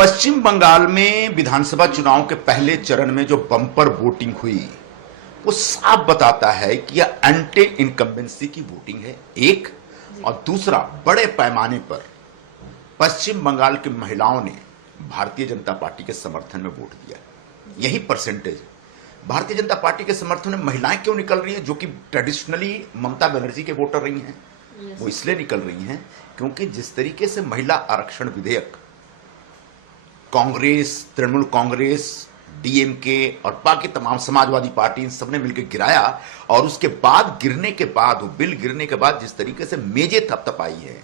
पश्चिम बंगाल में विधानसभा चुनाव के पहले चरण में जो बम्पर वोटिंग हुई वो साफ बताता है कि यह एंटी इनकम्बेंसी की वोटिंग है एक, और दूसरा बड़े पैमाने पर पश्चिम बंगाल की महिलाओं ने भारतीय जनता पार्टी के समर्थन में वोट दिया। यही परसेंटेज है। भारतीय जनता पार्टी के समर्थन में महिलाएं क्यों निकल रही हैं, जो कि ट्रेडिशनली ममता बनर्जी के वोटर रही हैं? वो इसलिए निकल रही हैं क्योंकि जिस तरीके से महिला आरक्षण विधेयक कांग्रेस, तृणमूल कांग्रेस, डीएमके और बाकी तमाम समाजवादी पार्टी इन सबने मिलकर गिराया, और उसके बाद गिरने के बाद, वो बिल गिरने के बाद जिस तरीके से मेजें थपथपाई है,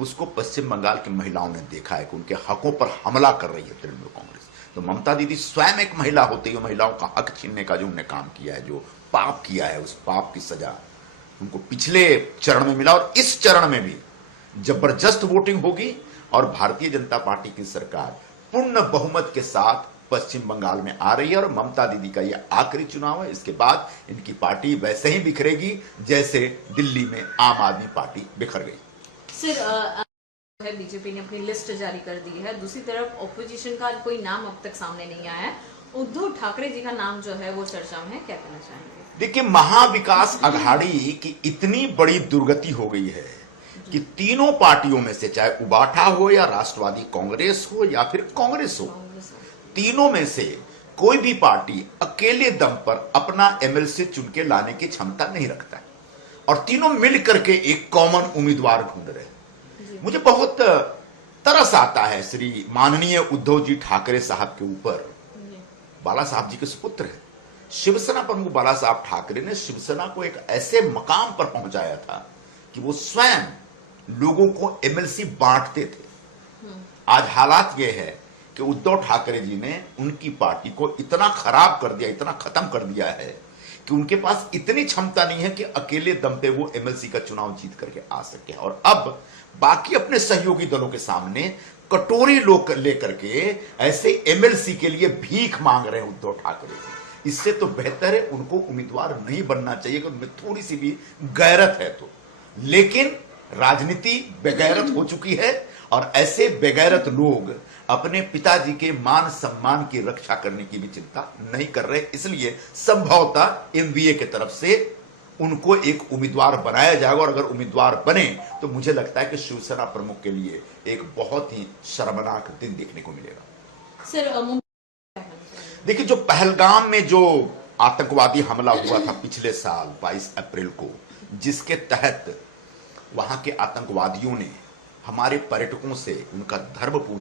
उसको पश्चिम बंगाल की महिलाओं ने देखा है कि उनके हकों पर हमला कर रही है तृणमूल कांग्रेस। तो ममता दीदी स्वयं एक महिला होते हुए महिलाओं का हक छीनने का जो उन्होंने काम किया है, जो पाप किया है, उस पाप की सजा उनको पिछले चरण में मिला, और इस चरण में भी जबरदस्त वोटिंग होगी और भारतीय जनता पार्टी की सरकार पूर्ण बहुमत के साथ पश्चिम बंगाल में आ रही है। और ममता दीदी का यह आखिरी चुनाव है, इसके बाद इनकी पार्टी वैसे ही बिखरेगी जैसे दिल्ली में आम आदमी पार्टी बिखर गई। सर, बीजेपी ने अपनी लिस्ट जारी कर दी है, दूसरी तरफ ऑपोजिशन का कोई नाम अब तक सामने नहीं आया है। उद्धव ठाकरे जी का नाम जो है वो चर्चा में है, क्या कहना चाहेंगे? देखिए, महाविकास अघाड़ी की इतनी बड़ी दुर्गति हो गई है कि तीनों पार्टियों में से, चाहे उबाठा हो या राष्ट्रवादी कांग्रेस हो या फिर कांग्रेस हो, तीनों में से कोई भी पार्टी अकेले दम पर अपना एमएलसी चुन के लाने की क्षमता नहीं रखता है, और तीनों मिल करके एक कॉमन उम्मीदवार ढूंढ रहे हैं। मुझे बहुत तरस आता है श्री माननीय उद्धव जी ठाकरे साहब के ऊपर। बाला साहब जी के सुपुत्र हैं। शिवसेना प्रमुख बाला साहब ठाकरे ने शिवसेना को एक ऐसे मकाम पर पहुंचाया था कि वो स्वयं लोगों को एमएलसी बांटते थे। आज हालात ये है कि उद्धव ठाकरे जी ने उनकी पार्टी को इतना खराब कर दिया, इतना खत्म कर दिया है कि उनके पास इतनी क्षमता नहीं है कि अकेले दम पे वो एमएलसी का चुनाव जीत करके आ सके। और अब बाकी अपने सहयोगी दलों के सामने कटोरी लोग लेकर के ऐसे एमएलसी के लिए भीख मांग रहे हैं उद्धव ठाकरे जी। इससे तो बेहतर है उनको उम्मीदवार नहीं बनना चाहिए, उनमें थोड़ी सी भी गैरत है तो। लेकिन राजनीति बेगैरत हो चुकी है, और ऐसे बेगैरत लोग अपने पिताजी के मान सम्मान की रक्षा करने की भी चिंता नहीं कर रहे। इसलिए संभवतः एमवीए की तरफ से उनको एक उम्मीदवार बनाया जाएगा, और अगर उम्मीदवार बने तो मुझे लगता है कि शिवसेना प्रमुख के लिए एक बहुत ही शर्मनाक दिन देखने को मिलेगा। सर, देखिए, जो पहलगाम में जो आतंकवादी हमला हुआ था पिछले साल 22 अप्रैल को, जिसके तहत वहां के आतंकवादियों ने हमारे पर्यटकों से उनका धर्म